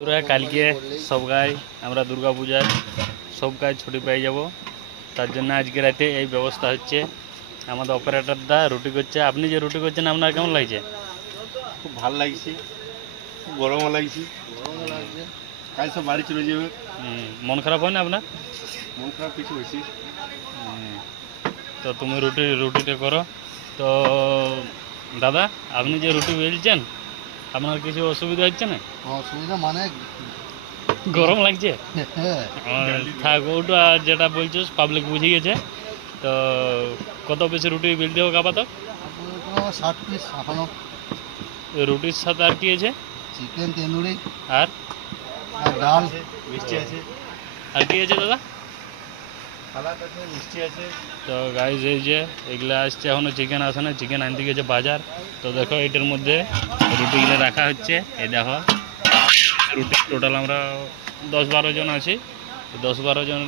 বন্ধুরা কালকে সবাই আমরা দুর্গা পূজার সব কাজ ছুটি পেয়ে যাব, তার জন্য আজকে রাতে এই ব্যবস্থা হচ্ছে। আমাদের অপারেটর দা রুটি করছে। আপনি যে রুটি করছেন আপনার কেমন লাগছে? খুব ভালো লাগছে, খুব গরমও লাগছে। কাল সব বাড়ি চলে যাবে। মন খারাপ হয় না আপনার? মন খারাপ কিছু হয়েছে। তো তুমি রুটিটা করো। তো দাদা, আপনি যে রুটি বেলছেন আপনার কিছু অসুবিধা হচ্ছে না? অসুবিধা মানে গরম লাগছে? থাক, ওটা যেটা বলছো পাবলিক বুঝে গেছে। তো কত বেশি রুটি বেলতে হবে আপাতত? 60 পিস এখনো। রুটির সাথে আর কি আছে? চিকেন তন্দুরি আর আর ডাল মিষ্টি আছে, আর কি আছে দাদা? সালাদ আছে, মিষ্টি আছে। তো গাইজ এই যে এগুলো আসছে, এখনও চিকেন আসে না, চিকেন আনতে গেছে বাজার। তো দেখো এটার মধ্যে রুটিগুলো রাখা হচ্ছে। এই দেখো রুটি টোটাল আমরা 10-12 জন আছি। 10-12 জন